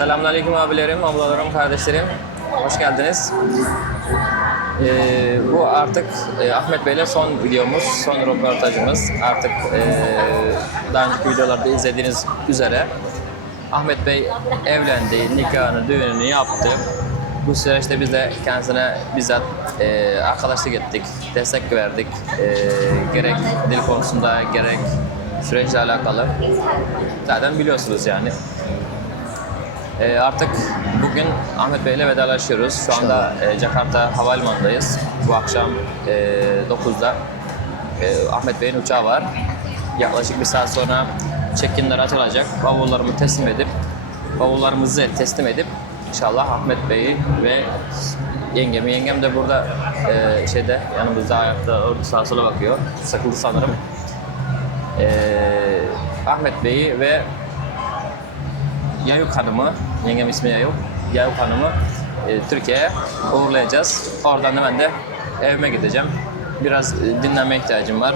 Selamünaleyküm abilerim, ablalarım, kardeşlerim. Hoş geldiniz. Bu artık Ahmet Bey'le son videomuz, son röportajımız. Artık daha önceki videolarda izlediğiniz üzere Ahmet Bey evlendi, nikahını, düğününü yaptı. Bu süreçte biz de kendisine bizzat arkadaşlık ettik, destek verdik. Gerek dil konusunda, gerek süreçle alakalı. Zaten biliyorsunuz yani. Artık bugün Ahmet Bey ile vedalaşıyoruz. Şu anda Jakarta Havalimanı'ndayız. Bu akşam 9'da Ahmet Bey'in uçağı var. Yaklaşık bir saat sonra check-in'ler açılacak. Bavullarımızı teslim edip inşallah Ahmet Bey'i ve yengem de burada yanımızda ayakta sağa sola bakıyor. Sıkıldı sanırım. Ahmet Bey'i ve Yayuk Hanım'ı, yengem ismi Yayuk Hanım'ı Türkiye'ye uğurlayacağız. Oradan da ben de evime gideceğim. Biraz dinlenme ihtiyacım var.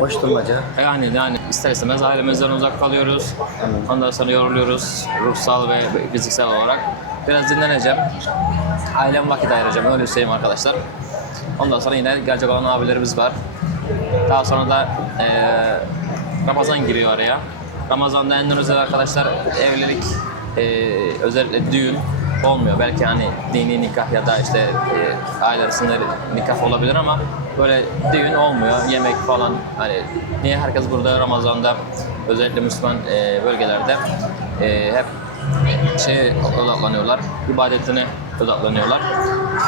Boş durmaca. Yani ister istemez ailemizden uzak kalıyoruz. Ondan sonra yoruluyoruz ruhsal ve fiziksel olarak. Biraz dinleneceğim. Ailem vakit ayıracağım, öyle söyleyeyim arkadaşlar. Ondan sonra yine gelecek olan abilerimiz var. Daha sonra da Ramazan giriyor araya. Ramazan'da Endonezya'da arkadaşlar evlilik, özellikle düğün olmuyor. Belki hani dini nikah ya da işte aile arasında nikah olabilir ama böyle düğün olmuyor. Yemek falan hani niye herkes burada Ramazan'da özellikle Müslüman bölgelerde hep odaklanıyorlar, ibadetine odaklanıyorlar.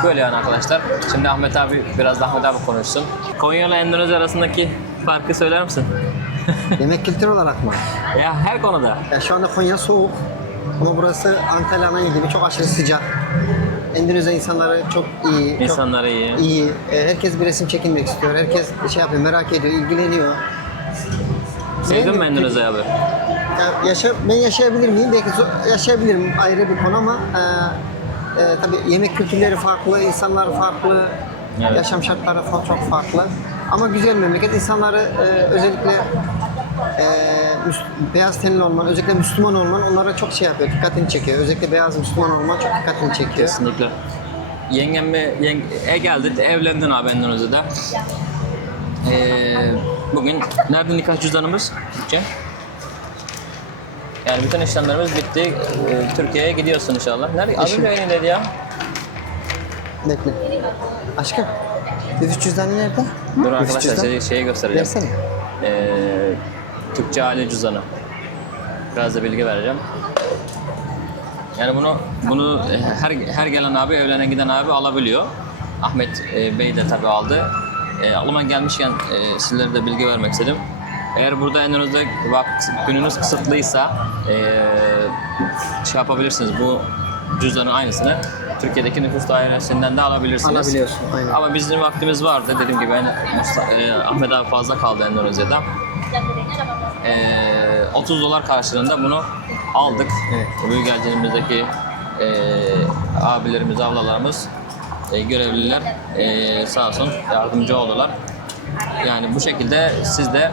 Böyle yani arkadaşlar. Şimdi biraz da Ahmet abi konuşsun. Konya ile Endonezya arasındaki farkı söyler misin? Yemek kültürü olarak mı? Ya her konuda. Ya şu anda Konya soğuk. Ama burası Antalya'nın gibi çok aşırı sıcak. Endonezya insanları çok iyi. İnsanları iyi. İyi. Herkes bir resim çekinmek istiyor. Herkes merak ediyor, ilgileniyor. Sevdin mi Endonezya'yı abi? Ben yaşayabilir miyim? Belki yaşayabilirim, ayrı bir konu ama tabii yemek kültürleri farklı, insanlar farklı, evet. Yaşam şartları çok farklı. Ama güzel memleket. İnsanları özellikle beyaz tenli olman, özellikle Müslüman olman onlara çok yapıyor, dikkatini çekiyor. Özellikle beyaz Müslüman olman çok dikkatini çekiyor. Kesinlikle. Geldi, evlendin abi Endonezya'da. Bugün nerede nikah cüzdanımız? Yani bütün işlemlerimiz bitti. Türkiye'ye gidiyorsun inşallah. Nerede? Az önce yayın dedi ya. Bekle. Aşkım, nüfus cüzdanı nerede? Dur arkadaşlar şeyi göstereceğim. Versene. Türkçe aile cüzdanı. Biraz da bilgi vereceğim. Yani bunu her gelen abi, evlenen giden abi alabiliyor. Ahmet Bey de tabii aldı. Aklıma gelmişken sizlere de bilgi vermek istedim. Eğer burada Endonezya'da gününüz kısıtlıysa yapabilirsiniz. Bu cüzdanın aynısını Türkiye'deki nüfus dairesinden de alabilirsiniz. Alabiliyorsun, aynen. Ama bizim vaktimiz vardı. Dediğim gibi Ahmet abi fazla kaldı Endonezya'da. 30 dolar karşılığında bunu aldık. Evet. Büyükelçiliğimizdeki abilerimiz, ablalarımız, görevliler sağ olsun yardımcı oldular. Yani bu şekilde siz de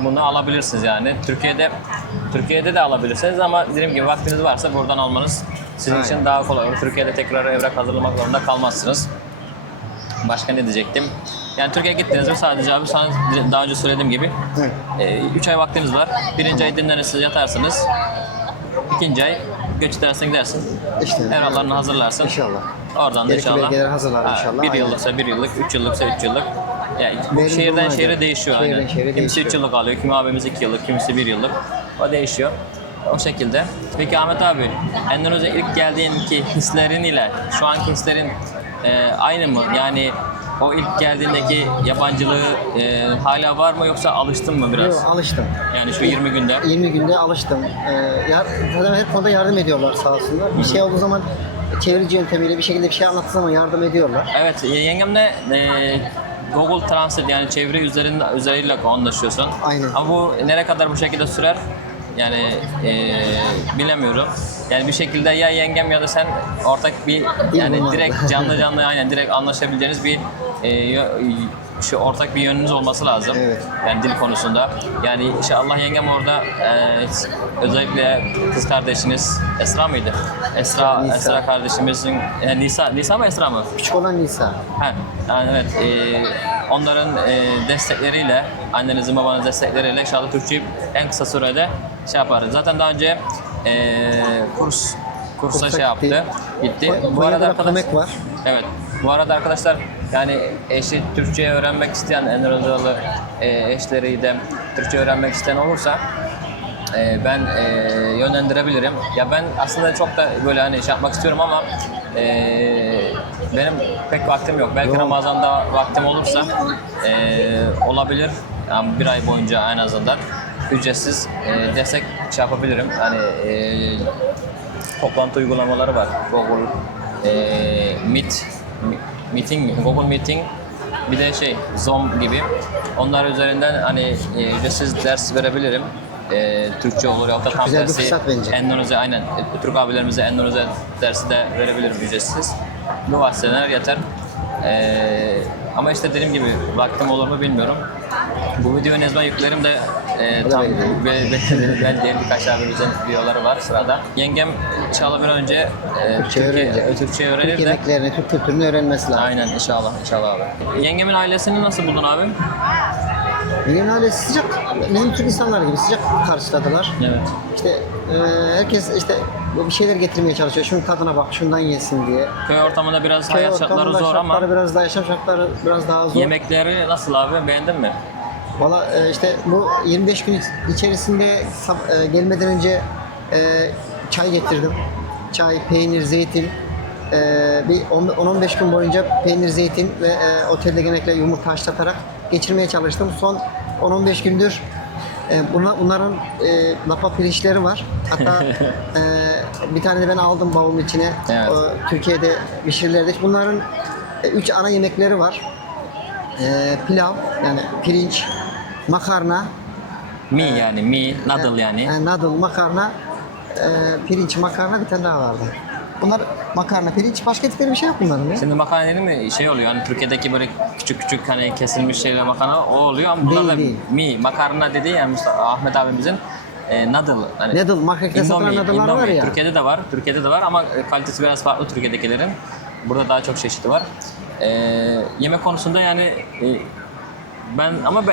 bunu alabilirsiniz yani. Türkiye'de de alabilirsiniz ama dediğim gibi vaktiniz varsa buradan almanız sizin için daha kolay olur. Türkiye'de tekrar evrak hazırlamak zorunda kalmazsınız. Başka ne diyecektim? Yani Türkiye'ye gittiğinizde sadece abi sana daha önce söylediğim gibi 3 ay vaktiniz var. Birinci ay dinlenirsiniz, yatarsınız. İkinci ay göç edersin gidersin. İşte, evraklarını hazırlarsın. İnşallah. Oradan da Gerekli inşallah. belgeleri hazırlar inşallah. Bir yıllıksa 1 yıllık, 3 yıllıksa 3 yıllık. Yani bu şehirden şehire değişiyor aynen. Kimisi 3 yıllık alıyor, kimi abimiz 2 yıllık, kimisi 1 yıllık. O değişiyor. O şekilde. Peki Ahmet abi, Endonezya ilk geldiğinki hislerin ile şu anki hislerin aynı mı? Yani o ilk geldiğindeki yabancılığı hala var mı yoksa alıştın mı biraz? Yok, alıştım. Yani şu 20 günde. 20 günde alıştım. Zaten her konuda yardım ediyorlar sağ olsunlar. Bir şey olduğu zaman çevirici yöntemiyle bir şekilde bir şey anlattığı zaman yardım ediyorlar. Evet, yengemle Google Translate yani çeviri üzeriyle anlaşıyorsun. Aynen. Ama bu nereye kadar bu şekilde sürer? Yani bilemiyorum. Yani bir şekilde ya yengem ya da sen ortak bir yani direkt canlı aynen direkt anlaşabileceğiniz bir şu ortak bir yönünüz olması lazım. Evet. Yani dil konusunda. Yani inşallah yengem orada özellikle kız kardeşiniz Esra mıydı? Esra, Nisa. Esra kardeşimizin Nisa mı Esra mı? Küçük olan Nisa. Ha, yani evet. Onların destekleriyle, annenizin babanızın destekleriyle inşallah Türkçeyi en kısa sürede şey yaparız. Zaten daha önce kursa Kursa şey yaptı, gitti. Bu Konya'da arada da arkadaş, Komek var. evet. Bu arada arkadaşlar yani eşi Türkçe öğrenmek isteyen Endonezyalı eşleri de Türkçe öğrenmek isteyen olursa ben yönlendirebilirim. Ya ben aslında çok da böyle hani şey yapmak istiyorum ama benim pek vaktim yok. Belki Yok. Ramazan'da vaktim olursa olabilir. Yani bir ay boyunca en azından ücretsiz destek şey yapabilirim. Hani toplantı uygulamaları var. Google Meeting, Google Meeting, bir de Zoom gibi. Onlar üzerinden hani ücretsiz ders verebilirim. Türkçe olur ya da tam güzel bir tersi fırsat bence. Endonezya, aynen Türk abilerimize Endonezya dersi de verebilirim ücretsiz. Bu vasıtalar yeter. Ama işte dediğim gibi vaktim olur mu bilmiyorum. Bu videoyu ne zaman yüklerim de tam ben diğer birkaç abimizin videoları var sırada. Yengem inşallah bir önce Türkçe öğrenir Türk de. yemeklerini, Türk kültürünü öğrenmesi lazım. Aynen inşallah abi. Yengemin ailesini nasıl buldun abi? Benim aile sıcak, bizim Türk insanlar gibi sıcak karşıladılar. Evet. İşte herkes işte bir şeyler getirmeye çalışıyor. Şunun tadına bak, şundan yesin diye. Köy ortamında biraz Köy hayat şartları ortamında zor ama şartları biraz daha, yaşam şartları biraz daha zor. yemekleri nasıl abi? Beğendin mi? Valla işte bu 25 gün içerisinde gelmeden önce çay getirdim. Çay, peynir, zeytin. Bir 10-15 gün boyunca peynir, zeytin ve otelde genellikle yumurta haşlatarak geçirmeye çalıştım. Son 10-15 gündür bunların lapa pirinçleri var. Hatta bir tane de ben aldım bavulun içine. Evet. Türkiye'de pişirilerde. Bunların 3 ana yemekleri var. Pilav, yani pirinç, makarna, Mi, noodle yani. noodle, makarna, pirinç, makarna, bir tane daha vardı. Bunlar makarna, pirinç, başka tipleri bir şey yok bunların ya. Şimdi makarna dedim mi oluyor hani Türkiye'deki böyle küçük küçük hani kesilmiş şeyler makarna o oluyor ama bunlar da Değil. makarna dediği yani Ahmet abimizin noodle hani Noodle, markette satılan noodle'lar var ya. Türkiye'de de var ama kalitesi biraz farklı Türkiye'dekilerin. Burada daha çok çeşidi var. Yemek konusunda yani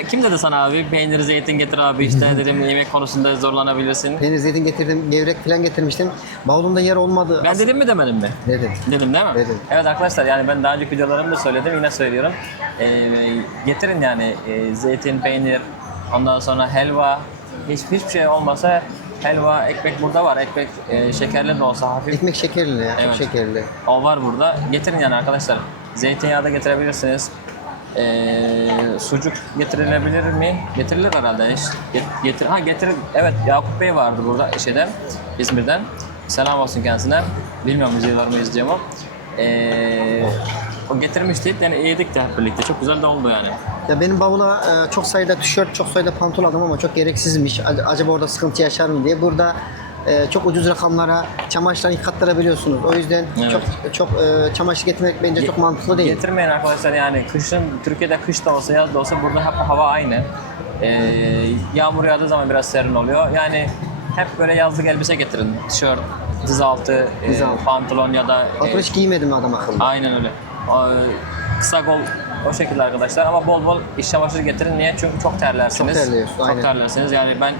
kim dedi sana abi peynir zeytin getir abi işte dedim yemek konusunda zorlanabilirsin. Peynir, zeytin getirdim, gevrek falan getirmiştim. Bavulumda yer olmadı. Ben dedim mi demedim mi? Dedim. Dedim değil mi? Dedim. Evet arkadaşlar yani ben daha önceki videolarımda söyledim yine söylüyorum. Getirin yani zeytin, peynir, ondan sonra helva, hiçbir şey olmasa helva, ekmek burada var. Ekmek şekerli de olsa hafif. Ekmek şekerli ya, Evet. çok şekerli. O var burada. Getirin yani arkadaşlar. Zeytinyağı da getirebilirsiniz. Sucuk getirilebilir mi? Getirilir herhalde. Getir. Evet Yakup Bey vardı burada İzmir'den. Selam olsun kendisine. Bilmiyorum videolarımı izliyor mu? O getirmişti. Yani yedik de hep birlikte. Çok güzel de oldu yani. Ya benim bavula çok sayıda tişört, çok sayıda pantolon aldım ama çok gereksizmiş. Acaba orada sıkıntı yaşar mı diye. Burada çok ucuz rakamlara çamaşırları yıkattırabiliyorsunuz. O yüzden Evet. çok çamaşır getirmek bence çok mantıklı değil. Getirmeyin arkadaşlar yani Türkiye'de kış da olsa yaz da olsa burada hep hava aynı. Yağmur yağdığı zaman biraz serin oluyor. Yani hep böyle yazlık elbise getirin. Tişört, diz altı, pantolon ya da Pantolon hiç giymedim adam akıllı. aynen öyle. Kısa kol o şekilde arkadaşlar ama bol bol iç çamaşırı getirin. Niye? Çünkü çok terlersiniz. Çok terliyorsun, Çok aynen. terlersiniz. Yani ben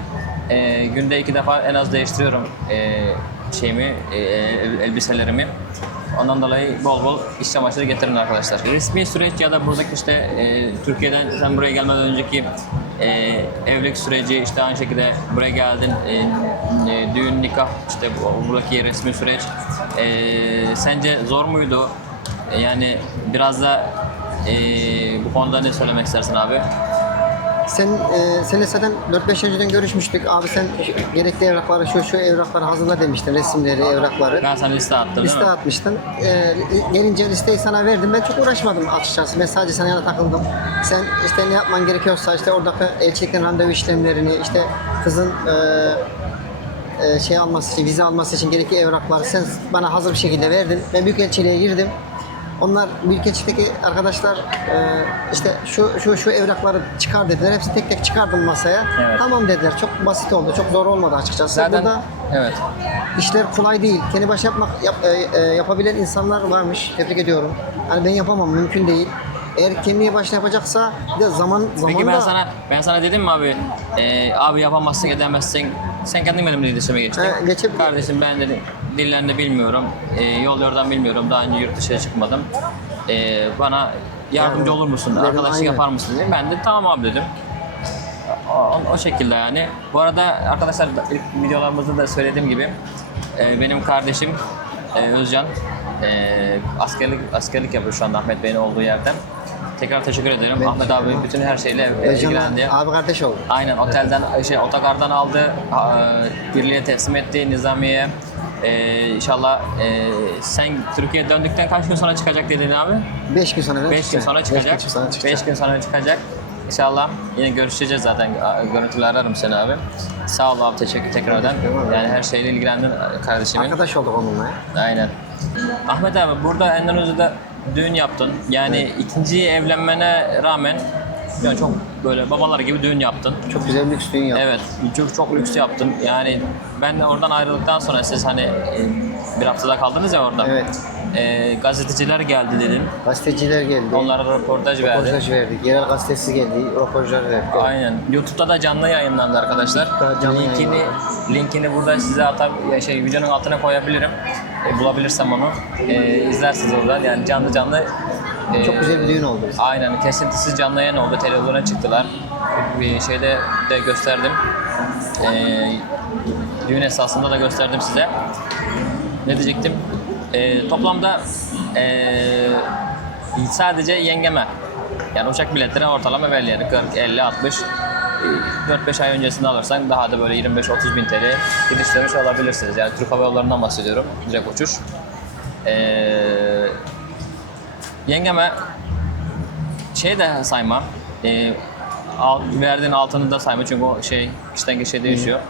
günde 2 defa en az değiştiriyorum elbiselerimi. Ondan dolayı bol bol iç çamaşırı getirin arkadaşlar. Resmi süreç ya da buradaki işte Türkiye'den sen buraya gelmeden önceki evlilik süreci işte aynı şekilde buraya geldin düğün nikah işte buradaki resmi süreç sence zor muydu? Yani biraz da bu konuda ne söylemek istersin abi? Seninle zaten 4-5 önceden görüşmüştük. Abi sen gerekli evrakları, şu evrakları hazırla demiştin. Resimleri, evrakları. Ben sana liste attım değil Liste mi? atmıştın. Gelince listeyi sana verdim. Ben çok uğraşmadım açıkçası. Ben sadece sana yana takıldım. Sen işte ne yapman gerekiyorsa işte oradaki elçilikten randevu işlemlerini, işte kızın alması için, vize alması için gerekli evrakları sen bana hazır bir şekilde verdin. Ben büyükelçiliğe girdim. Onlar Büyükelçilik'teki arkadaşlar işte şu evrakları çıkar dediler. Hepsi tek tek çıkardım masaya. Evet. Tamam dediler. Çok basit oldu. Çok zor olmadı açıkçası. Zaten Burada evet. işler kolay değil. Kendi başına yapabilen insanlar varmış. Tebrik ediyorum. Yani ben yapamam. Mümkün değil. Eğer kendi başına yapacaksa bir de zaman Peki da ben sana dedim mi abi? Abi yapamazsın, edemezsin. Sen kendin benimle iletişime geçtin. Kardeşim ben dedim dillerini bilmiyorum. Yol yordan bilmiyorum. Daha önce yurt dışına çıkmadım. Bana yardımcı olur musun? Dedim, Arkadaşlık aynen. yapar mısın dedim. Ben de tamam abi dedim. O şekilde yani. Bu arada arkadaşlar ilk videolarımızda da söylediğim gibi benim kardeşim Özcan askerlik yapıyor şu anda Ahmet Bey'in olduğu yerden. Tekrar teşekkür ederim. Ben Ahmet abi bütün her şeyle ilgilendi. Özcan'la abi kardeş oldu. Aynen otelden otogardan aldı, birliğe teslim etti Nizamiye'ye. İnşallah sen Türkiye'ye döndükten kaç gün sonra çıkacak dedin abi? 5 gün sonra 5 gün sonra çıkacak. 5 gün sonra çıkacak. İnşallah yine görüşeceğiz zaten. Görüntüler ararım seni abi. Sağ ol abi tekrardan. Yani her şeyle ilgilendin kardeşimin. Arkadaş olduk onunla ya. Aynen. Ahmet abi burada Endonezya'da düğün yaptın. Yani ikinci evlenmene rağmen yani çok böyle babalar gibi düğün yaptın. Çok güzel bir lüks düğün yaptık. Evet, çok lüks yaptın. Yani ben de oradan ayrıldıktan sonra siz hani bir haftada kaldınız ya orada. Evet. Gazeteciler geldi dedin. Gazeteciler geldi. Onlara röportaj verdi. Röportaj verdik. Yerel gazetesi geldi. Röportajlar verdik. Aynen. YouTube'da da canlı yayınlandı arkadaşlar. YouTube'da canlı Linkini burada size videonun altına koyabilirim. Bulabilirsem onu. İzlersiniz oradan. Yani canlı Çok güzel bir düğün oldu. aynen kesintisiz canlı yayın oldu. Televizyona çıktılar. Bir şeyde de gösterdim. Düğün esasında da gösterdim size. Ne diyecektim? Toplamda sadece yengeme yani uçak biletleri ortalama belli yani 40, 50, 60 4-5 ay öncesinde alırsan daha da böyle 25-30 bin TL gidiş dönüş alabilirsiniz. Yani Türk Hava Yolları'ndan bahsediyorum. Direkt uçuş. Yengeme şey de sayma. Verdiğin altını da sayma çünkü o kişiden kişiye değişiyor.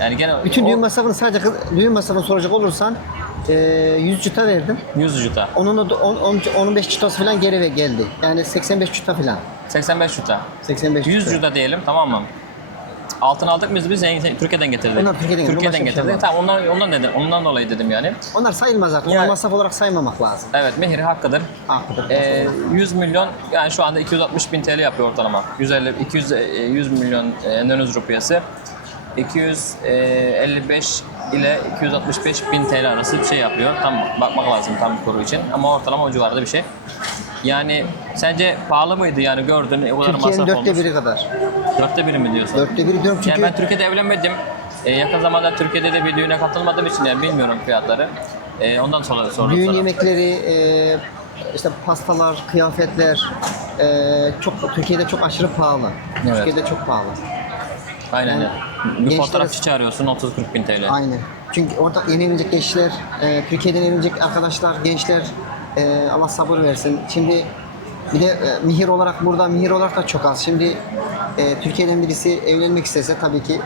Yani gene Bütün düğün masrafını sadece düğün masrafını soracak olursan 100 juta verdim. 100 juta. Onun 15 jutası falan geri geldi. Yani 85 juta falan. 85 juta. 85 100 juta. juta diyelim tamam mı? Altın aldık mı biz Türkiye'den getirdik. Onlar Türkiye'den getirdik, başka bir şey getirdik. var. Tamam ondan dolayı dedim yani. Onlar sayılmaz artık. Yani- Onu masraf olarak saymamak lazım. Evet mehir hakkıdır. Haklıdır. 100 milyon yani şu anda 260 bin TL yapıyor ortalama. 100 milyon Endonezya rupiyası. 255 ile 265 bin TL arası bir şey yapıyor. Tam bakmak lazım tam kuru için ama ortalama o civarda bir şey. Yani sence pahalı mıydı yani gördün o kadar Türkiye'nin masraf olmuş. 1/4 kadar. 1/4 mi diyorsun? 1/4 diyorum çünkü Yani ben Türkiye'de evlenmedim. Yakın zamanda Türkiye'de de bir düğüne katılmadığım için yani bilmiyorum fiyatları. Ondan sonra sordum düğün sana. yemekleri, işte pastalar, kıyafetler çok Türkiye'de çok aşırı pahalı. Evet. Türkiye'de çok pahalı. Aynen. Yani Bir gençlere- fotoğrafçı çağırıyorsun 30-40 bin TL. Aynen. Çünkü orada yeni evlenecek gençler, Türkiye'den evlenecek arkadaşlar, gençler Allah sabır versin. Şimdi bir de mihir olarak da çok az. Şimdi Türkiye'den birisi evlenmek istese tabii ki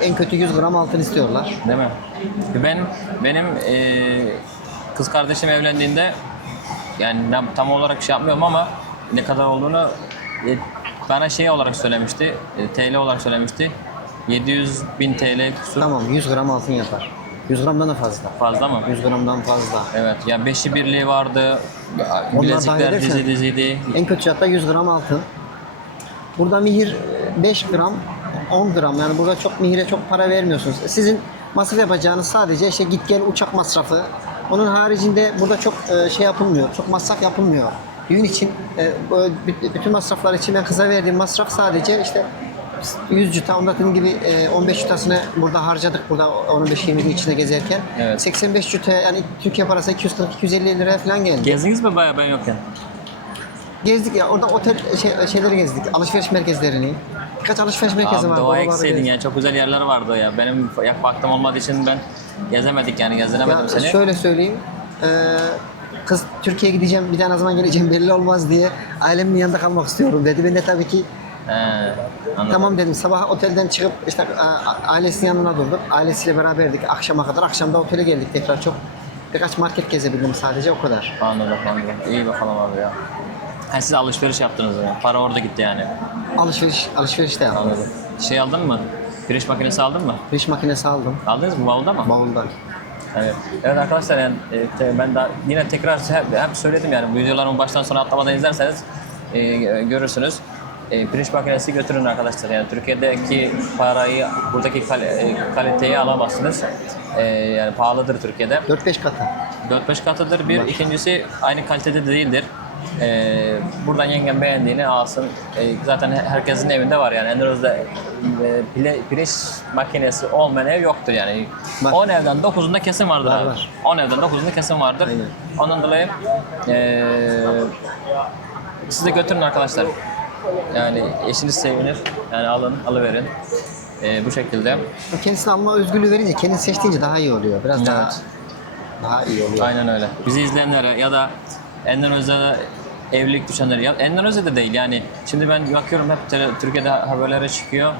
en kötü 100 gram altın istiyorlar. Değil mi? Benim kız kardeşim evlendiğinde yani tam olarak şey yapmıyorum ama ne kadar olduğunu bana olarak söylemişti. TL olarak söylemişti. 700 bin TL kusur. Tamam 100 gram altın yapar. 100 gramdan da fazla. Fazla mı? 100 gramdan fazla. Evet. Ya beşi birliği vardı. Onlar Bilezikler dahil edersen- diziydi. En kötü hatta 100 gram altın. Burada mihir 5 gram, 10 gram. Yani burada çok mihire çok para vermiyorsunuz. Sizin masraf yapacağınız sadece işte git gel uçak masrafı. Onun haricinde burada çok şey yapılmıyor. Çok masraf yapılmıyor. Düğün için bütün masraflar için ben kıza verdiğim masraf sadece işte 100 juta, onda dediğim gibi 15 jutasını burada harcadık burada 15-20 gün içinde gezerken. Evet. 85 juta yani Türkiye parası 240-250 liraya falan geldi. Gezdiniz mi bayağı ben yokken? Gezdik ya orada otel şeyleri gezdik, alışveriş merkezlerini. Birkaç alışveriş merkezi var. Abi doğa oraları ekseydin gezdik. yani çok güzel yerler vardı ya. Benim vaktim olmadığı için ben gezemedik yani gezdiremedim Ya seni. şöyle söyleyeyim, kız Türkiye'ye gideceğim bir daha ne zaman geleceğim belli olmaz diye ailemin yanında kalmak istiyorum dedi. Ben de tabii ki He, anladım. tamam dedim. Sabah otelden çıkıp işte ailesinin yanına durduk. Ailesiyle beraberdik akşama kadar. Akşam da otele geldik tekrar çok Birkaç market gezebildim sadece, o kadar. Anladım. İyi bakalım abi ya. Ha, siz alışveriş yaptınız yani. Para orada gitti yani. Alışveriş de yaptım. Anladım. Şey aldın mı? Pirinç makinesi aldın mı? Pirinç makinesi aldım. Aldınız mı? Bavulda mı? Bavuldan. Evet. Evet arkadaşlar, yani ben de yine tekrar hep söyledim yani, bu videolarımı baştan sona atlamadan izlerseniz görürsünüz. Pirinç makinesi götürün arkadaşlar, yani Türkiye'deki parayı, buradaki kaliteyi alamazsınız. Yani pahalıdır Türkiye'de. 4-5 katı. 4-5 katıdır bir. İkincisi aynı kalitede de değildir. Buradan yengem beğendiğini alsın. Zaten herkesin evinde var yani. Endonezya'da pirinç makinesi olmayan ev yoktur yani. Var. 10 evden 9'unda kesin vardır Var, abi. var. 10 evden 9'unda kesin vardır. Aynen. Ondan dolayı siz de götürün arkadaşlar. Yani eşiniz sevinir. Yani alın, alıverin. Bu şekilde. Kendisine alma özgürlüğü verince, kendini seçtiğince daha iyi oluyor. Biraz Evet. daha iyi oluyor. Aynen öyle. Bizi izleyenlere ya da Endonezya'da evlilik düşünenlere, ya Endonezya'da değil yani, şimdi ben bakıyorum hep Türkiye'de haberlere çıkıyor.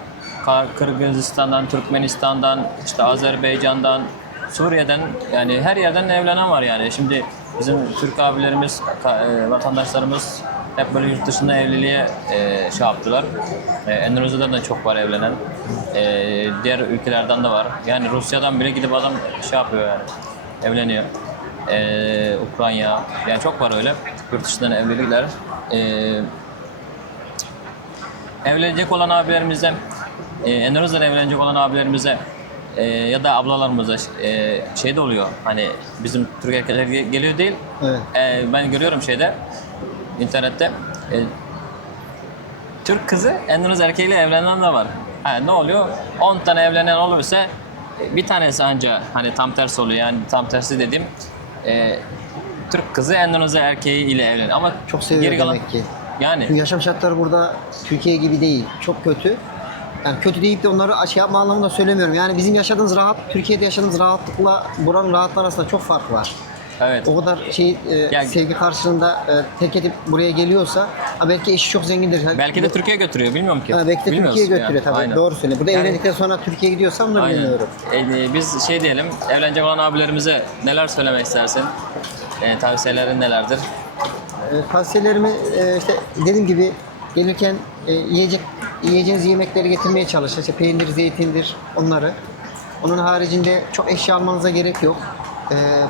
Kırgızistan'dan, Türkmenistan'dan, işte Azerbaycan'dan, Suriye'den, yani her yerden evlenen var yani. Şimdi bizim Türk abilerimiz, vatandaşlarımız hep böyle yurt dışında evliliğe şey yaptılar. Endonezya'da da çok var evlenen. Diğer ülkelerden de var. Yani Rusya'dan bile gidip adam şey yapıyor yani, evleniyor. Ukrayna, yani çok var öyle yurt dışından evlilikler. Evlenecek olan abilerimize, Endonezya'da evlenecek olan abilerimize ya da ablalarımıza şey de oluyor, hani bizim Türk erkekler geliyor değil. Evet. Ben görüyorum şeyde, internette, Türk kızı Endonezya erkeğiyle evlenen de var. Ha, ne oluyor? 10 tane evlenen olursa bir tanesi anca hani tam tersi oluyor, yani tam tersi dediğim Türk kızı Endonezya erkeği ile evleniyor ama Çok seviyor geri kalan demek ki. yani. Çünkü yaşam şartları burada Türkiye gibi değil. Çok kötü. Yani kötü deyip de onları şey yapma anlamında söylemiyorum. Yani bizim yaşadığımız rahat, Türkiye'de yaşadığımız rahatlıkla buranın rahatlığı arasında çok fark var. Evet. O kadar Yani- sevgi karşılığında terk edip buraya geliyorsa, belki eşi çok zengindir. Belki de Türkiye götürüyor, bilmiyorum ki. Belki de Bilmiyoruz Türkiye'ye götürüyor yani. tabii. Aynen. Doğru söylüyor. Burada Yani- evlendikten sonra Türkiye'ye gidiyorsa onu Aynen. bilmiyorum. Biz şey diyelim, evlenecek olan abilerimize neler söylemek istersin? Tavsiyelerin nelerdir? Tavsiyelerimi işte dediğim gibi gelirken yiyeceğiniz yemekleri getirmeye çalışın. İşte peynir, zeytindir, onları. Onun haricinde çok eşya almanıza gerek yok.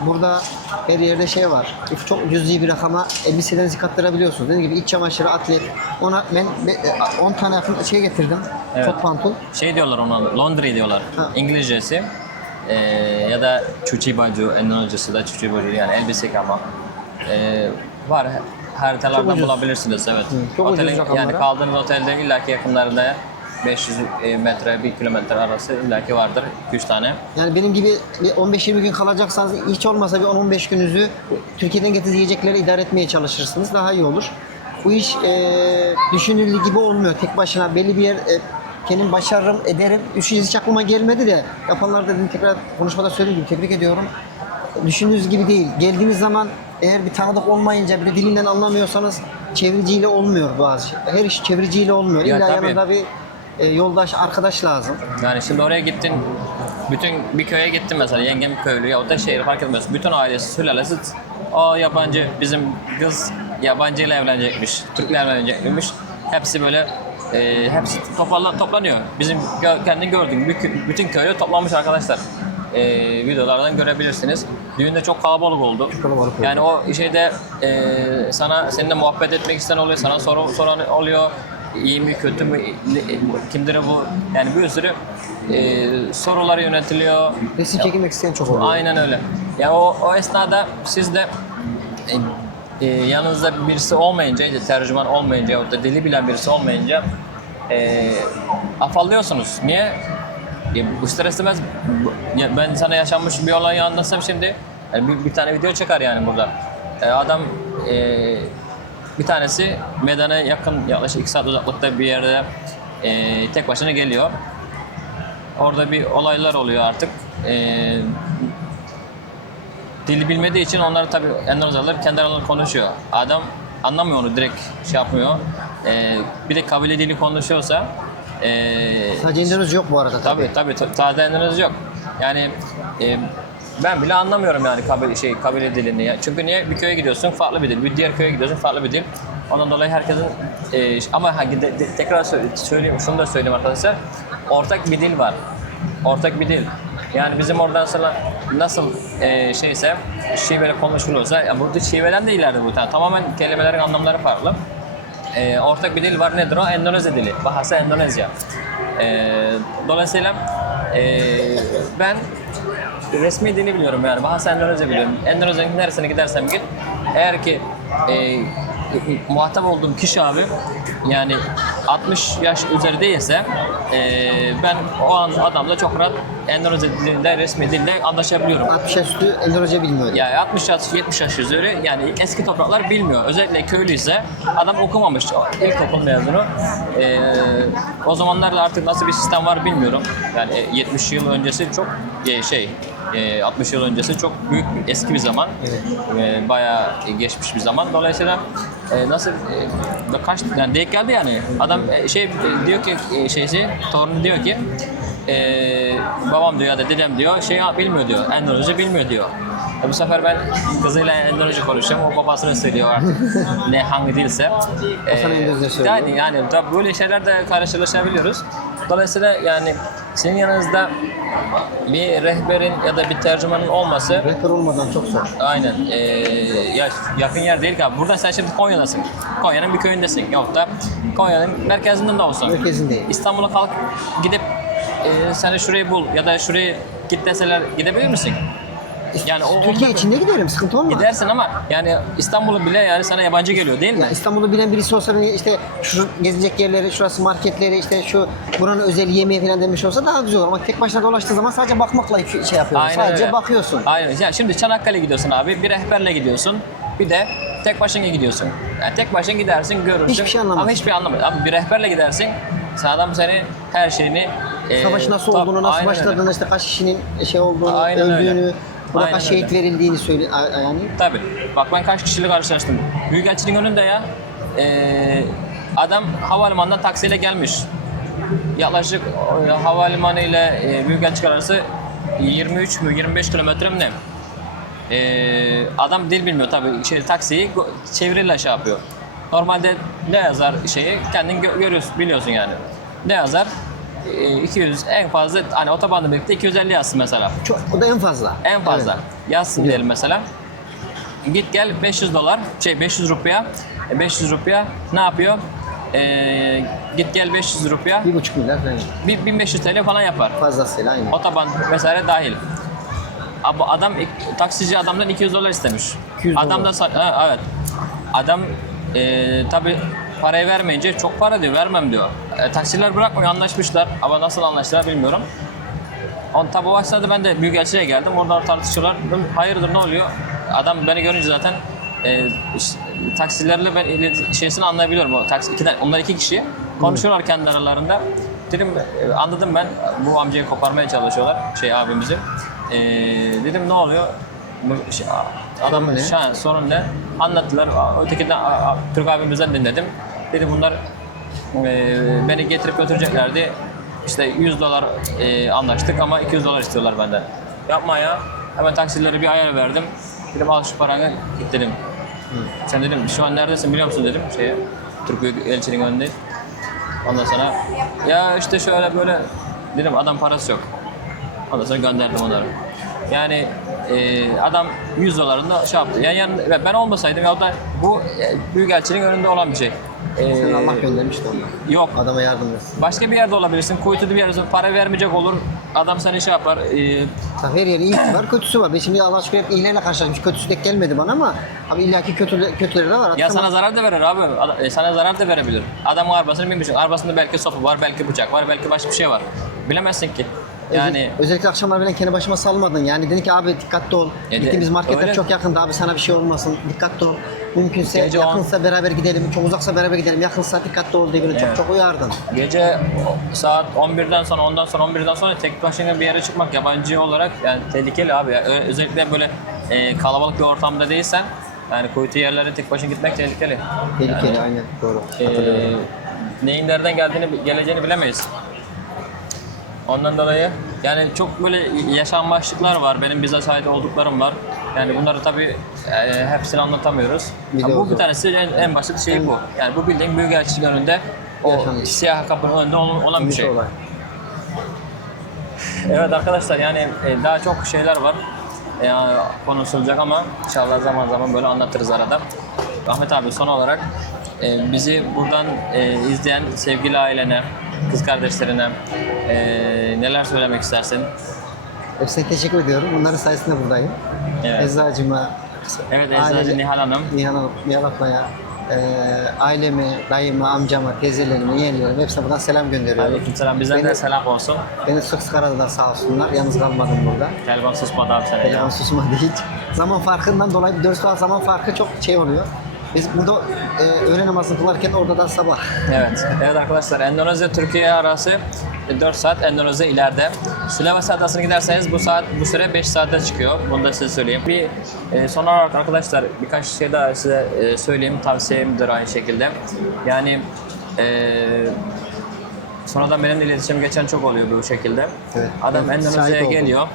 Burada her yerde şey var. Çok cüzi bir rakama elbiselerinizi kattırabiliyorsunuz. Dediğim gibi iç çamaşırı, atlet. Ona ben 10 tane yakın şey getirdim. Evet. Kot pantol. Şey diyorlar ona, laundry diyorlar. Ha. İngilizcesi. Ya da cuci baju, Endonezya'sı da cuci baju, yani elbise yıkama. Var, haritalardan Çok ucuz. bulabilirsiniz, evet. çok ucuz Otelin, rakamlara. yani kaldığınız otelde illaki yakınlarında 500 metre, 1 kilometre arası illaki vardır 2-3 tane. Yani benim gibi bir 15-20 gün kalacaksanız hiç olmasa bir 10-15 gününüzü Türkiye'den getirdiği yiyecekleri idare etmeye çalışırsınız. Daha iyi olur. Bu iş düşünüldüğü gibi olmuyor. Tek başına belli bir yer kendim başarırım, ederim. Düşüncesi hiç aklıma gelmedi de yapanlar da tekrar konuşmada söylediğim gibi tebrik ediyorum. Düşündüğünüz gibi değil. Geldiğiniz zaman eğer bir tanıdık olmayınca, bir de dilinden anlamıyorsanız çeviriciyle olmuyor bazı şey. Her iş çeviriciyle olmuyor. Ya İlla tabii. yanında bir yoldaş, arkadaş lazım. Yani şimdi oraya gittin, bütün bir köye gittin mesela, yengem köylü ya da şehir fark etmez. Bütün ailesi, sülalesi o yabancı, bizim kız yabancıyla evlenecekmiş, Türk'le evlenecekmiş. Hepsi böyle hepsi toplanıyor. Bizim kendin gördüğün bütün köyü toplamış arkadaşlar. Videolardan görebilirsiniz. Düğünde çok kalabalık oldu. kalabalık oldu. Yani o şeyde seninle muhabbet etmek isteyen oluyor, sana soran oluyor. İyi mi, kötü mü, kimdir bu? Yani bir sürü sorular yönetiliyor. Resim çekilmek isteyen çok oluyor. Aynen öyle. Ya o esnada siz de yanınızda birisi olmayınca, tercüman olmayınca, ya da dili bilen birisi olmayınca afallıyorsunuz. Niye? Bu ister istemez, ben sana yaşanmış bir olayı anlatsam şimdi, yani bir tane video çıkar yani burada. Adam bir tanesi Medan'a yakın, yaklaşık 2 saat uzaklıkta bir yerde tek başına geliyor. Orada bir olaylar oluyor artık. Dili bilmediği için onlar tabii Endonezyalılar kendi aralarında konuşuyor. Adam anlamıyor onu, direkt şey yapmıyor. Bir de kabile dili konuşuyorsa Sadece Endonezya yok bu arada tabii. tabii tabii sadece Endonezya yok. Yani Ben bile anlamıyorum yani kabile dilini ya. Çünkü niye bir köye gidiyorsun farklı bir dil, bir diğer köye gidiyorsun farklı bir dil. Ondan dolayı herkesin ama tekrar söyleyeyim, şunu da söyleyeyim arkadaşlar. Ortak bir dil var. Ortak bir dil. Yani bizim oradan sonra nasıl şeyse şiveyle konuşuluyorsa ya burada şiveden de ileride bu. Tamamen kelimelerin anlamları farklı. Ortak bir dil var, nedir o? Endonezya dili. Bahasa Endonezya. Dolayısıyla ben resmi dili biliyorum yani. Bahasa Endonezya biliyorum. Endonezya'nın neresine gidersem git. Eğer ki muhatap olduğum kişi abi yani 60 yaş üzeri değilse ben o an adamla çok rahat Endonezya dilinde, resmi dilde anlaşabiliyorum. 60 yaş üstü Endonezya bilmiyor. Yani 60 yaş, 70 yaş üzeri yani eski topraklar bilmiyor. Özellikle köylüyse adam okumamış. İlkokul mezunu. O zamanlarda artık nasıl bir sistem var bilmiyorum. Yani 70 yıl öncesi çok 60 yıl öncesi çok büyük eski bir zaman. Evet. Bayağı geçmiş bir zaman. Dolayısıyla nasıl kaç yani denk geldi yani. Adam diyor ki torunu diyor ki babam diyor ya da dedem diyor bilmiyor diyor. Endonezya bilmiyor diyor. Bu sefer ben kızıyla Endonezya konuşuyorum. O babasını söylüyor artık. Ne hangi dilse. sana Endonezya söylüyor. Yani tabii böyle şeylerde karşılaşabiliyoruz. Dolayısıyla yani senin yanınızda bir rehberin ya da bir tercümanın olması Rehber olmadan çok zor. aynen yakın yer değil ki abi. Buradan sen şimdi Konya'dasın. Konya'nın bir köyündesin. Yok da Konya'nın merkezinden de olsun. Merkezindeyim. İstanbul'a kalk gidip sen de şurayı bul ya da şurayı git deseler gidebilir misin? Yani Türkiye içinde giderim, sıkıntı olmaz. gidersin ama yani İstanbul'u bile yani sana yabancı geliyor değil mi? Ya İstanbul'u bilen birisi olsa beni işte şu gezilecek yerleri, şurası marketleri, işte şu buranın özel yemeği falan demiş olsa daha güzel olur. Ama tek başına dolaştığı zaman sadece bakmakla şey yapıyorsun. Aynen Sadece öyle. bakıyorsun. Aynen. Yani şimdi Çanakkale gidiyorsun abi, bir rehberle gidiyorsun, bir de tek başına gidiyorsun. Yani tek başına gidersin, görürsün. Hiçbir şey anlamazsın. Ama hiçbir şey anlamazsın. Abi bir rehberle gidersin, adam seni her şeyini... Savaş nasıl olduğunu, nasıl aynen başladığını, öyle. işte kaç kişinin olduğunu, Aynen öyle. öldüğünü, buna Aynen kaç şehit öyle. verildiğini söyle yani. Tabii. Bak ben kaç kişiyle karşılaştım. Büyükelçinin önünde ya. Adam havalimanından taksiyle gelmiş. Yaklaşık havalimanı ile Büyükelçi arası 23 mü 25 kilometre mi ne? Adam dil bilmiyor tabii. Taksiyi çeviriyle şey yapıyor. Normalde ne yazar kendin görüyorsun, biliyorsun yani. Ne yazar? 200 en fazla hani otobanla birlikte 250 yazsın mesela. Çok, o da en fazla. En fazla. Evet. Yazsın diyelim mesela. Git gel 500 dolar, 500 rupiya. 500 rupiya ne yapıyor? Git gel 500 rupiya. 1,5 milyar falan. 1500 TL falan yapar. Fazlasıyla aynı. Otoban vesaire dahil. Adam taksici adamdan 200 dolar istemiş. 200 Adam dolar. da evet. Adam tabi parayı vermeyince çok para diyor, vermem diyor. Taksiler bırakmıyor, anlaşmışlar ama nasıl anlaştılar bilmiyorum. Tabi o esnada ben de Büyükelçiliğe geldim. Oradan tartışıyorlar. Dedim, hayırdır ne oluyor? Adam beni görünce zaten taksilerle ben şeysini anlayabiliyorum. Onlar iki kişi konuşuyorlar kendi aralarında. Dedim anladım ben. Bu amcayı koparmaya çalışıyorlar abimizi. Dedim ne oluyor? Adam sorun ne? Anlattılar. Ötekinden Türk abimizden dinledim. Dedi bunlar beni getirip götüreceklerdi. İşte 100 dolar anlaştık ama 200 dolar istiyorlar benden. Yapma ya. Hemen taksilere bir ayar verdim. Dedim al şu paranı git dedim. Sen dedim şu an neredesin biliyor musun dedim Türk Büyükelçiliğinin önünde. Ondan sonra ya işte şöyle böyle dedim adam parası yok. Ondan sonra gönderdim onları. Yani adam 100 dolarında yaptı. Yani ben olmasaydım ya da bu Büyükelçiliğin önünde olan bir şey. Sen Allah göndermiş de onu. Yok. Adama yardım etsin. Başka bir yerde olabilirsin. Kuytuda bir yerde para vermeyecek olur. Adam seni yapar. Tabii her yerin iyisi var, kötüsü var. Ben şimdi Allah'a şükür hep iyilerle karşılaşmış. Kötüsü de gelmedi bana ama abi illaki kötüleri de var. Ya sana zarar da verir abi. Sana zarar da verebilir. Adamın arabasını binmiş. Arabasında belki sopa var, belki bıçak var, belki başka bir şey var. Bilemezsin ki. Yani özellikle akşamlar ben kendi başıma salmadın. Yani dedin ki abi dikkatli ol. Gittiğimiz marketler öyle. çok yakında abi sana bir şey olmasın. Dikkatli ol. Mümkünse Gece yakınsa beraber gidelim. Çok uzaksa beraber gidelim. Yakınsa dikkatli ol diye böyle çok uyardın. gece saat 11'den sonra, ondan sonra 11'den sonra tek başına bir yere çıkmak yabancı olarak yani tehlikeli abi. Yani özellikle böyle kalabalık bir ortamda değilsen yani kuytu yerlere tek başına gitmek tehlikeli. Tehlikeli Yani, aynen doğru. Hatırlıyorum. neyin nereden geleceğini bilemeyiz. Ondan dolayı Yani çok böyle yaşanmışlıklar var. Benim bizzat şahit olduklarım var. Yani bunları tabii hepsini anlatamıyoruz. Bir de Ama bu oldu. bir tanesi en basit şey bu. Yani bu bildiğin büyükelçinin önünde o Yaşanmış. siyah kapının önünde olan bir şey. olay. Evet arkadaşlar yani daha çok şeyler var konuşulacak ama inşallah zaman zaman böyle anlatırız arada. Ahmet abi son olarak bizi buradan izleyen sevgili ailene, kız kardeşlerine neler söylemek istersin? Hepsine teşekkür ediyorum. Bunların sayesinde buradayım. Evet. Eczacıma, Evet Eczacı Nihal Hanım. Nihal ablaya, aileme, dayıma, amcama, teyzelerime, yeğenlerime hepsine buradan selam gönderiyorum. Aleykümselam bizden de Beni- selam olsun. Beni sık sık aradılar sağ olsunlar. Yalnız kalmadım burada. Telefon susmadı abi sana Telefon ya. susmadı hiç. Zaman farkından dolayı bir 4 saat zaman farkı çok şey oluyor. Biz burada öğle namazını kılarken orada da sabah. Evet. Evet arkadaşlar Endonezya Türkiye arası 4 saat, Endonezya ileride. Sulawesi Adası'na giderseniz bu süre 5 saate çıkıyor. Bunu da size söyleyeyim. Son olarak arkadaşlar birkaç şey daha size söyleyeyim. Tavsiyemdir aynı şekilde. Yani sonradan benimle iletişim geçen çok oluyor bu şekilde. Evet. Adam Evet, Endonezya'ya şahit oldum. geliyor.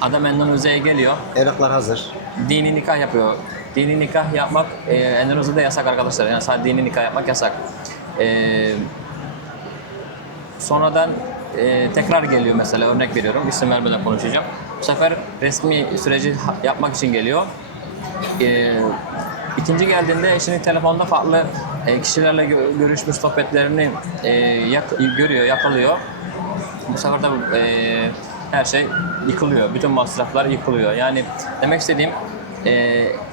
Adam Endonezya'ya geliyor. Evraklar hazır. Dini nikah yapıyor. Dini nikah yapmak Endonezya'da yasak arkadaşlar. Yani sadece dini nikah yapmak yasak. Sonradan tekrar geliyor mesela örnek veriyorum. İsim vermeden konuşacağım. Bu sefer resmi süreci yapmak için geliyor. İkinci geldiğinde eşinin telefonda farklı kişilerle görüşmüş sohbetlerini görüyor, yakalıyor. Bu sefer de her şey yıkılıyor. Bütün masraflar yıkılıyor. Yani demek istediğim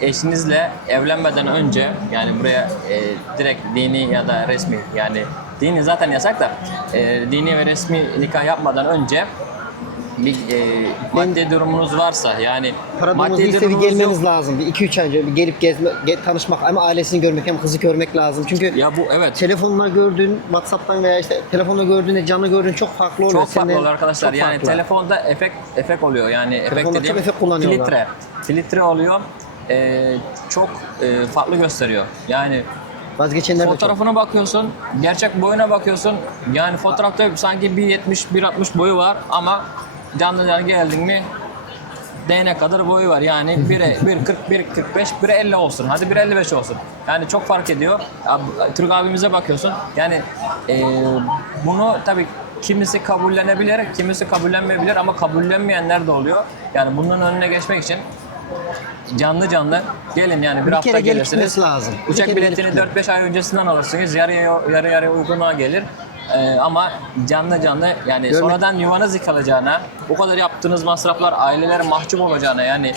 eşinizle evlenmeden önce yani buraya direkt dini ya da resmi yani dini zaten yasak da dini ve resmi nikah yapmadan önce bir maddi durumunuz varsa yani Para durumumuz maddi iyiyse bir durumunuz gelmeniz yok. lazım. Bir 2-3 ay önce bir gelip tanışmak hem ailesini görmek hem kızı görmek lazım. Çünkü Ya bu evet. telefonla gördüğün, WhatsApp'tan veya işte telefonla gördüğünde canlı gördüğün çok farklı oluyor. Çok farklı Senden oluyor arkadaşlar. çok Yani farklı. telefonda efekt oluyor. Yani efekt Telefonda dediğim çok efekt kullanıyorlar. filtre oluyor. Çok farklı gösteriyor. Yani Vazgeçenler de çok. fotoğrafına bakıyorsun, gerçek boyuna bakıyorsun. Yani fotoğrafta sanki 1.70, 1.60 boyu var ama canlı geldin mi değnek kadar boyu var. Yani 1.40, 1.45, 1.50 olsun. Hadi 1.55 olsun. Yani çok fark ediyor. Türk abimize bakıyorsun. Yani bunu tabii kimisi kabullenebilir, kimisi kabullenmeyebilir ama kabullenmeyenler de oluyor. Yani bunun önüne geçmek için canlı gelin yani bir Bir hafta kere gelip gelirsiniz. gitmesi lazım. Bir Uçak kere biletini gelip 4-5 ay öncesinden alırsınız. Yarı uyguna gelir. Ama canlı yani Görmek- sonradan yuvanız yıkılacağına, bu kadar yaptığınız masraflar ailelere mahcup olacağına yani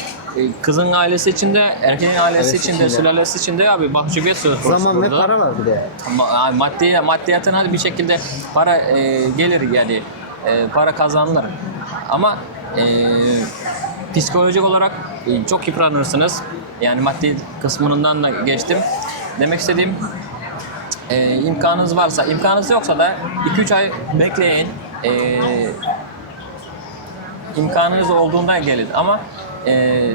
kızın ailesi için de, erkeğin ailesi Evet, için de, için de. sülalesi için de abi mahcubiyet söz konusu Zaman ve burada. para var bir de. Maddiyatın hadi bir şekilde para gelir yani para kazanılır. Ama psikolojik olarak çok yıpranırsınız. Yani maddi kısmından da geçtim. Demek istediğim imkanınız varsa, imkanınız yoksa da 2-3 ay bekleyin. İmkanınız olduğunda gelin ama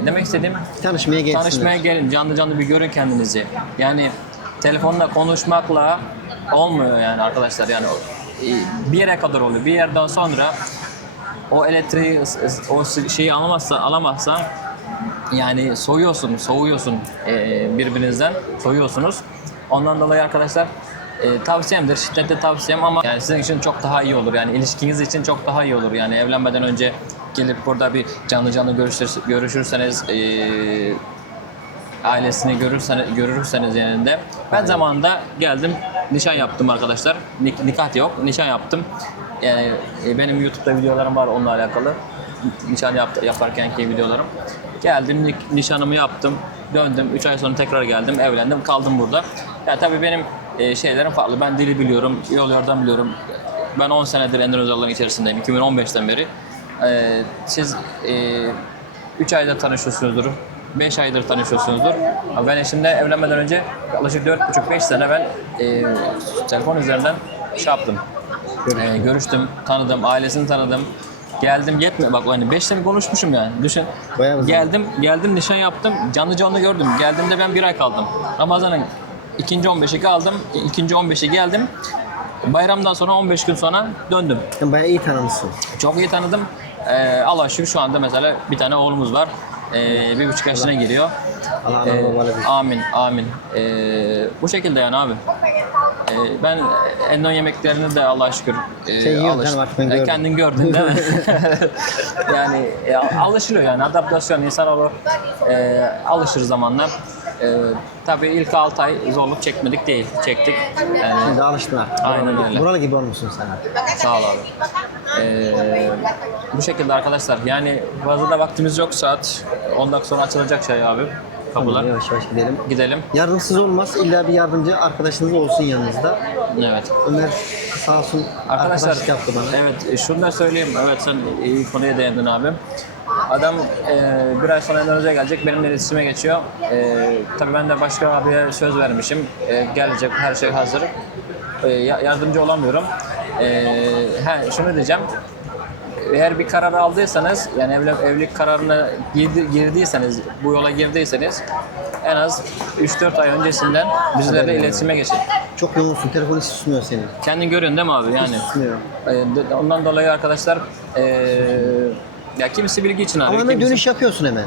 demek istediğim tanışmaya gelin, canlı bir görün kendinizi. Yani telefonla konuşmakla olmuyor yani arkadaşlar yani bir yere kadar oluyor. Bir yerden sonra o elektriği, o şeyi alamazsa yani soğuyorsun birbirinizden, soğuyorsunuz. Ondan dolayı arkadaşlar tavsiyemdir, şiddetle tavsiyem ama yani sizin için çok daha iyi olur. Yani ilişkiniz için çok daha iyi olur. Yani evlenmeden önce gelip burada bir canlı görüşürseniz, ailesini görürseniz yanında. Ben zamanında geldim, nişan yaptım arkadaşlar. Nikah yok, nişan yaptım. Yani benim YouTube'da videolarım var onunla alakalı. Nişan yaparkenki videolarım. Geldim, nişanımı yaptım. Döndüm, 3 ay sonra tekrar geldim, evlendim, kaldım burada. Yani tabii benim şeylerim farklı. Ben dili biliyorum, yol yordam biliyorum. Ben 10 senedir Endonezyalıların içerisindeyim, 2015'ten beri. Siz 3 ayda tanışıyorsunuzdur, 5 aydır tanışıyorsunuzdur. Ben eşimle evlenmeden önce yaklaşık 4,5-5 sene ben telefon üzerinden şey yaptım. Görüştüm, tanıdım, ailesini tanıdım. Geldim yetmiyor. Bak hani 5 sene konuşmuşum yani. Düşün. Bayağı uzun. Geldim nişan yaptım. Canlı gördüm. Geldiğimde ben 1 ay kaldım. Ramazan'ın ikinci 15'i kaldım. İkinci 15'i geldim. Bayramdan sonra 15 gün sonra döndüm. Sen bayağı iyi tanımışsın. Çok iyi tanıdım. Allah'a şükür şu anda mesela bir tane oğlumuz var. 1,5 yaşına giriyor. Allah analı babalı büyüsün. Amin, amin. Bu şekilde yani abi. Ben Endon yemeklerini de Allah'a şükür yiyorsun canım artık, ben gördüm. kendin gördün değil mi? Yani alışılıyor yani adaptasyon insanoğlu alışır zamanla. Tabii ilk 6 ay zorluk çekmedik değil, çektik. Yani Şimdi alıştın artık. Aynen öyle. Buralı gibi olmuşsun sen artık. sağ ol abi. Bu şekilde arkadaşlar yani fazla da vaktimiz yok, saat 10 dakika sonra açılacak şey abi kapılar. Yavaş yavaş gidelim. Gidelim. Yardımsız olmaz. İlla bir yardımcı arkadaşınız olsun yanınızda. Evet. Ömer sağ olsun Arkadaşlar arkadaşlık yaptı bana. evet şunu da söyleyeyim. Evet sen iyi konuya değindin abi. Adam bir ay sonra Endonezya'ya gelecek. Benimle iletişime geçiyor. Tabii ben de başka abiye söz vermişim. Gelecek her şey hazır. Yardımcı olamıyorum. Şunu diyeceğim. Eğer bir karar aldıysanız yani evlilik kararına girdiyseniz, bu yola girdiyseniz en az 3-4 ay öncesinden bizlerle Haberim iletişime geçin. Çok yoğunsun. Telefon hiç susmuyor senin. Kendin görüyorsun değil mi abi? Yani Susmuyor. ondan dolayı arkadaşlar ya kimisi bilgi için arıyor. Ama hemen kimisi... dönüş yapıyorsun hemen.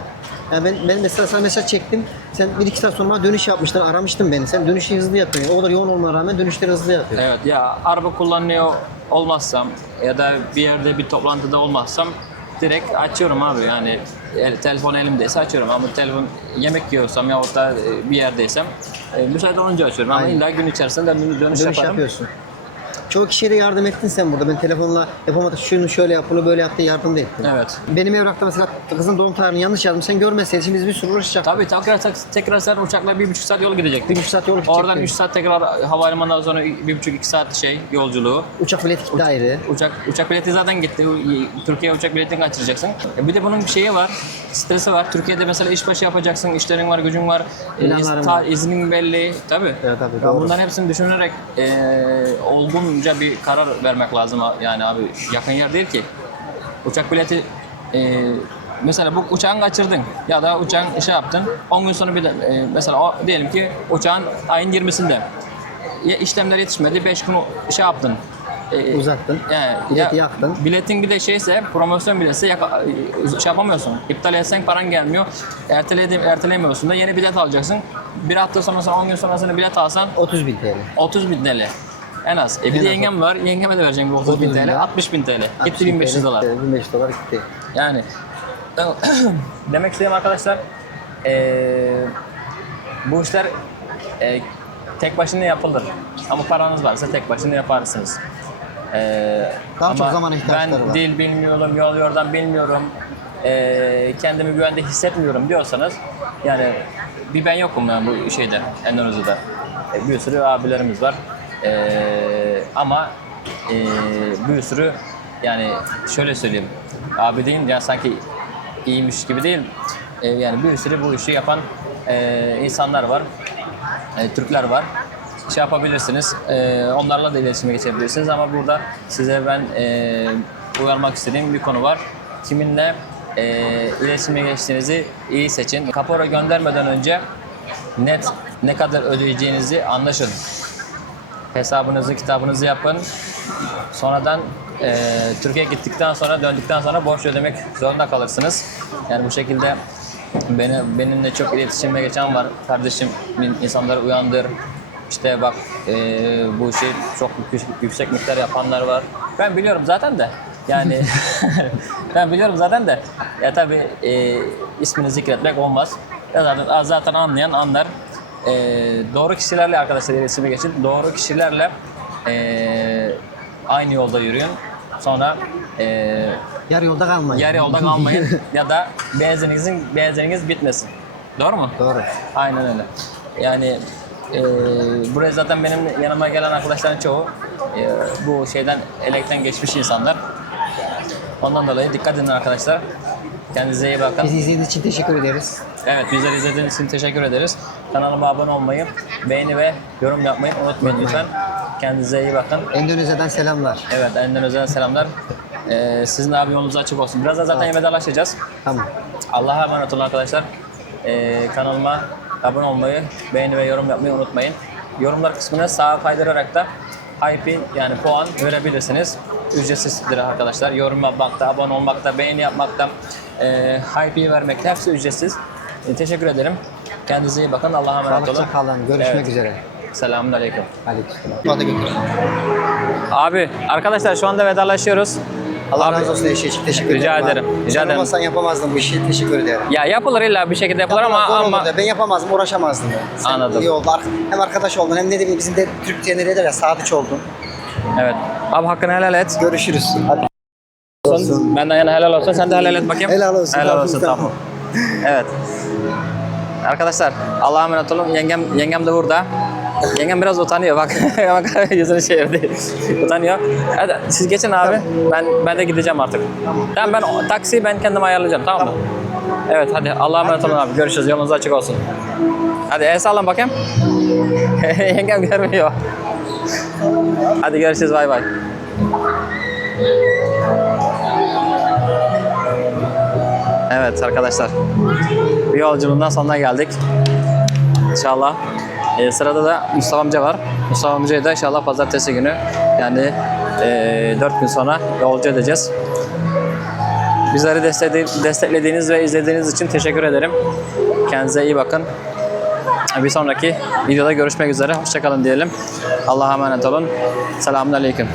Yani ben mesela sana mesaj çektim. Sen 1-2 saat sonra bana dönüş yapmıştın. Aramıştın beni. Sen dönüşü hızlı yapıyorsun. O kadar yoğun olmana rağmen dönüşleri hızlı yapıyorsun. Evet ya araba kullanıyor olmazsam ya da bir yerde bir toplantıda olmazsam direkt açıyorum abi yani telefon elimdeyse açıyorum ama telefon yemek yiyorsam ya da bir yerdeysem müsait olunca açıyorum ama Aynen. illa gün içerisinde dönüş Dönüş yaparım. yapıyorsun. Çoğu kişiye de yardım ettin sen burada. Ben telefonla yapamadık, şunu şöyle yap, bunu böyle yap diye yardım da ettin. Evet. Benim evrakta mesela kızın doğum tarihini yanlış yazdım. Sen görmeseydin şimdi biz bir sürü uğraşacaktık. Tabii tekrar sen uçakla 1,5 saat yol gidecektik. 1,5 saat yol gidecektik. Oradan 3 saat tekrar havalimanından sonra 1,5-2 saat yolculuğu. Uçak bileti gitti ayrı. Uçak bileti zaten gitti. Türkiye uçak biletini kaçıracaksın. Bir de bunun bir şeyi var. Stresi var. Türkiye'de mesela işbaşı yapacaksın. İşlerin var, gücün var. Planların var. İznin belli. Tabii. Evet, tabii, Ben doğru. bunların hepsini düşünerek olgunca bir karar vermek lazım. Yani abi yakın yer değil ki. Uçak bileti mesela bu uçağın kaçırdın ya da uçağın şey yaptın 10 gün sonra mesela diyelim ki uçağın ayın 20'sinde işlemler yetişmedi 5 gün şey yaptın Uzattın. Bileti yaktın. Biletin bir de şeyse promosyon biletse şey yapamıyorsun. İptal etsen paran gelmiyor. Erteleyemiyorsun da yeni bilet alacaksın. Bir hafta sonrasında 10 gün sonrasında bilet alsan 30.000 TL. 30.000 TL. En az. Bir de yengem var. Yengeme de vereceğim bu 30.000 TL. 60.000 TL. Gitti 1.500 dolar. 1.500 dolar gitti. Yani demek istediğim arkadaşlar bu işler tek başına yapılır. Ama paranız varsa tek başına yaparsınız. Daha çok ama zamana ihtiyaçları ben var. dil bilmiyorum, yol yordan bilmiyorum, kendimi güvende hissetmiyorum diyorsanız yani bir ben yokum yani bu şeyde Endonezya'da. Bir sürü abilerimiz var. Ama bir sürü yani şöyle söyleyeyim abi değil ya sanki iyiymiş gibi değil yani bir sürü bu işi yapan insanlar var, Türkler var. Şey yapabilirsiniz, onlarla da iletişime geçebilirsiniz ama burada size ben uyarmak istediğim bir konu var. Kiminle iletişime geçtiğinizi iyi seçin. Kapora göndermeden önce net ne kadar ödeyeceğinizi anlaşın. Hesabınızı, kitabınızı yapın. Sonradan Türkiye'ye gittikten sonra, döndükten sonra borç ödemek zorunda kalırsınız. Yani bu şekilde benimle çok iletişime geçen var. Kardeşimin insanları uyandır. İşte bak bu işi çok yüksek miktar yapanlar var. Ben biliyorum zaten de. Yani ben biliyorum zaten de. Ya tabii ismini zikretmek olmaz. Ya zaten anlayan anlar. Doğru kişilerle arkadaşlar iletişime geçin. Doğru kişilerle aynı yolda yürüyün. Sonra Yarı yolda kalmayın. yarı yolda kalmayın ya da benzininiz bitmesin. Doğru mu? Doğru. Aynen öyle. Yani buraya zaten benim yanıma gelen arkadaşların çoğu bu şeyden elekten geçmiş insanlar. Ondan dolayı dikkat edin arkadaşlar. Kendinize iyi bakın. Bizi izlediğiniz için teşekkür ederiz. Evet, bizleri izlediğiniz için teşekkür ederiz. Kanalıma abone olmayı, beğeni ve yorum yapmayı unutmayın lütfen. Kendinize iyi bakın. Endonezya'dan selamlar. Evet, Endonezya'dan selamlar. Sizin de abi yolunuz açık olsun. Biraz da zaten vedalaşacağız. Tamam. Allah'a emanet olun arkadaşlar. Kanalıma abone olmayı, beğeni ve yorum yapmayı unutmayın. Yorumlar kısmına sağa kaydırarak da Hype'in yani puan verebilirsiniz. Ücretsizdir arkadaşlar. Yorum yapmakta, abone olmakta, beğeni yapmakta, Hype'yi vermekte hepsi ücretsiz. Teşekkür ederim. Kendinize iyi bakın. Allah'a emanet olun. Sağlıkla kalın. Görüşmek Evet. üzere. Selamünaleyküm. Aleykümselam. Hadi götür. Abi arkadaşlar şu anda vedalaşıyoruz. Allah Abi, razı olsun her şey için. Teşekkür Rica ederim. ederim, abi. rica Sen ederim. olmasan yapamazdım bu işi. Teşekkür ederim. Ya yapılır illa bir şekilde yapılır Yapamaz, zor ama olurdu. Ben yapamazdım, uğraşamazdım. Sen Anladım. iyi oldu. Hem arkadaş oldun hem ne bileyim bizim de Türkiye'de derler ya sadıç oldun. evet. Abi hakkını helal et. Görüşürüz. Hadi. Olsun. Benden yana helal olsun. Sen de helal et bakayım. Helal olsun. Helal olsun Tamam. tamam. Evet. Arkadaşlar Allah'a emanet olun. Yengem de burada. Yengem biraz utanıyor bak. Bak yüzünü çevirdi. Utanıyor. Hadi siz geçin abi. Ben de gideceğim artık. Tamam ben taksiyi ben kendim ayarlayacağım tamam mı? Evet hadi Allah'a emanet olun abi. Görüşürüz. Yolunuz açık olsun. Hadi el sallan bakayım. Yengem görmüyor. Hadi görüşürüz bay bay. Evet arkadaşlar. Bir yolculuğundan sonuna geldik. İnşallah. Sırada da Mustafa amca var. Mustafa amcayı da inşallah pazartesi günü yani 4 gün sonra yolcu edeceğiz. Bizleri desteklediğiniz ve izlediğiniz için teşekkür ederim. Kendinize iyi bakın. Bir sonraki videoda görüşmek üzere. Hoşça kalın diyelim. Allah'a emanet olun. Selamünaleyküm.